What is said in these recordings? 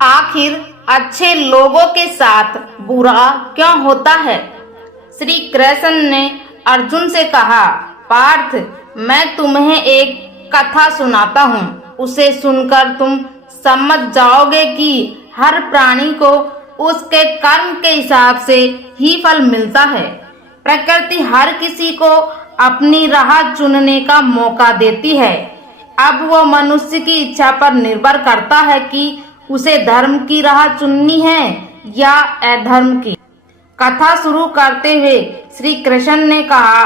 आखिर अच्छे लोगों के साथ बुरा क्यों होता है? श्री कृष्ण ने अर्जुन से कहा, पार्थ, मैं तुम्हें एक कथा सुनाता हूँ। उसे सुनकर तुम समझ जाओगे कि हर प्राणी को उसके कर्म के हिसाब से ही फल मिलता है। प्रकृति हर किसी को अपनी राह चुनने का मौका देती है। अब वो मनुष्य की इच्छा पर निर्भर करता है कि उसे धर्म की राह चुननी है या अधर्म की। कथा शुरू करते हुए श्री कृष्ण ने कहा,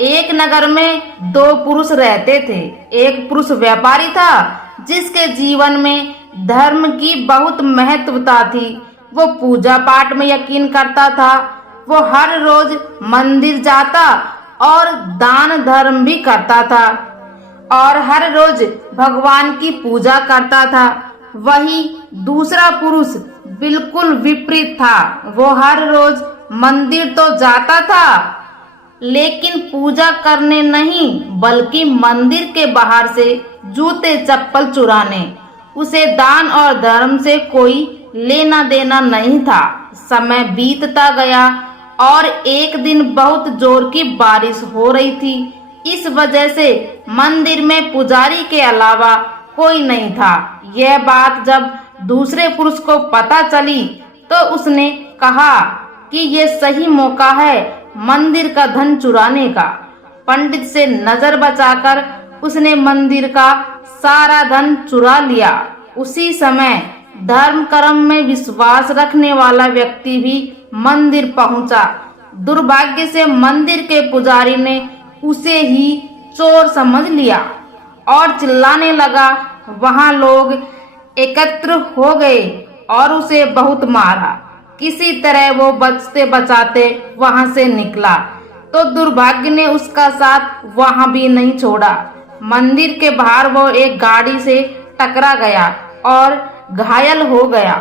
एक नगर में दो पुरुष रहते थे। एक पुरुष व्यापारी था जिसके जीवन में धर्म की बहुत महत्वता थी। वो पूजा पाठ में यकीन करता था। वो हर रोज मंदिर जाता और दान धर्म भी करता था और हर रोज भगवान की पूजा करता था। वही दूसरा पुरुष बिल्कुल विपरीत था। वो हर रोज मंदिर तो जाता था लेकिन पूजा करने नहीं, बल्कि मंदिर के बाहर से जूते चप्पल चुराने। उसे दान और धर्म से कोई लेना देना नहीं था। समय बीतता गया और एक दिन बहुत जोर की बारिश हो रही थी। इस वजह से मंदिर में पुजारी के अलावा कोई नहीं था। यह बात जब दूसरे पुरुष को पता चली तो उसने कहा कि यह सही मौका है मंदिर का धन चुराने का। पंडित से नजर बचाकर उसने मंदिर का सारा धन चुरा लिया। उसी समय धर्म कर्म में विश्वास रखने वाला व्यक्ति भी मंदिर पहुंचा। दुर्भाग्य से मंदिर के पुजारी ने उसे ही चोर समझ लिया और चिल्लाने लगा। वहां लोग एकत्र हो गए और उसे बहुत मारा। किसी तरह वो बचते बचाते वहां से निकला तो दुर्भाग्य ने उसका साथ वहां भी नहीं छोड़ा। मंदिर के बाहर वो एक गाड़ी से टकरा गया और घायल हो गया।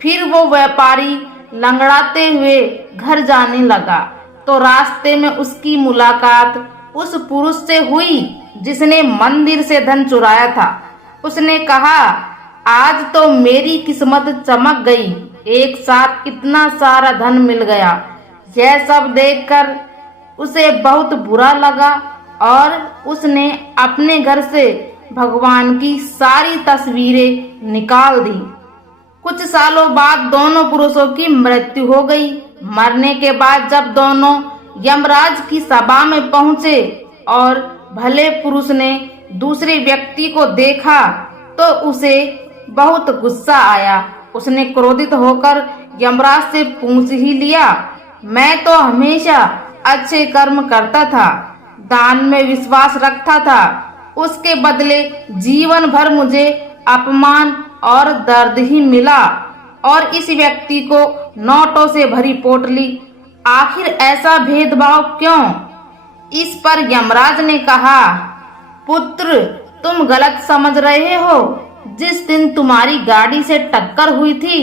फिर वो व्यापारी लंगड़ाते हुए घर जाने लगा तो रास्ते में उसकी मुलाकात उस पुरुष से हुई जिसने मंदिर से धन चुराया था। उसने कहा, आज तो मेरी किस्मत चमक गई, एक साथ इतना सारा धन मिल गया। यह सब देखकर उसे बहुत बुरा लगा और उसने अपने घर से भगवान की सारी तस्वीरें निकाल दी। कुछ सालों बाद दोनों पुरुषों की मृत्यु हो गई। मरने के बाद जब दोनों यमराज की सभा में पहुंचे और भले पुरुष ने दूसरे व्यक्ति को देखा तो उसे बहुत गुस्सा आया। उसने क्रोधित होकर यमराज से पूछ ही लिया, मैं तो हमेशा अच्छे कर्म करता था, दान में विश्वास रखता था, उसके बदले जीवन भर मुझे अपमान और दर्द ही मिला और इस व्यक्ति को नोटों से भरी पोटली। आखिर ऐसा भेदभाव क्यों? इस पर यमराज ने कहा, पुत्र, तुम गलत समझ रहे हो। जिस दिन तुम्हारी गाड़ी से टक्कर हुई थी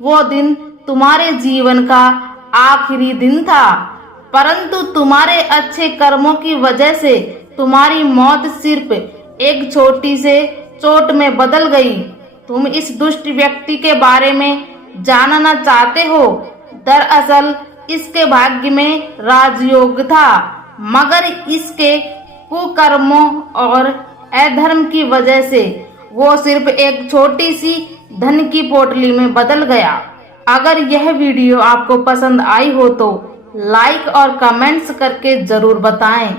वो दिन तुम्हारे जीवन का आखिरी दिन था, परंतु तुम्हारे अच्छे कर्मों की वजह से तुम्हारी मौत सिर्फ एक छोटी से चोट में बदल गई। तुम इस दुष्ट व्यक्ति के बारे में जानना चाहते हो। दरअसल इसके भाग्य में राजयोग था, मगर इसके कुकर्मों और अधर्म की वजह से वो सिर्फ एक छोटी सी धन की पोटली में बदल गया। अगर यह वीडियो आपको पसंद आई हो तो लाइक और कमेंट्स करके जरूर बताएं।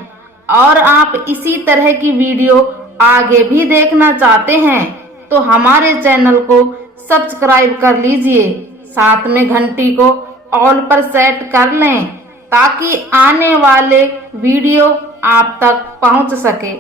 और आप इसी तरह की वीडियो आगे भी देखना चाहते हैं तो हमारे चैनल को सब्सक्राइब कर लीजिए। साथ में घंटी को ऑल पर सेट कर लें ताकि आने वाले वीडियो आप तक पहुंच सके।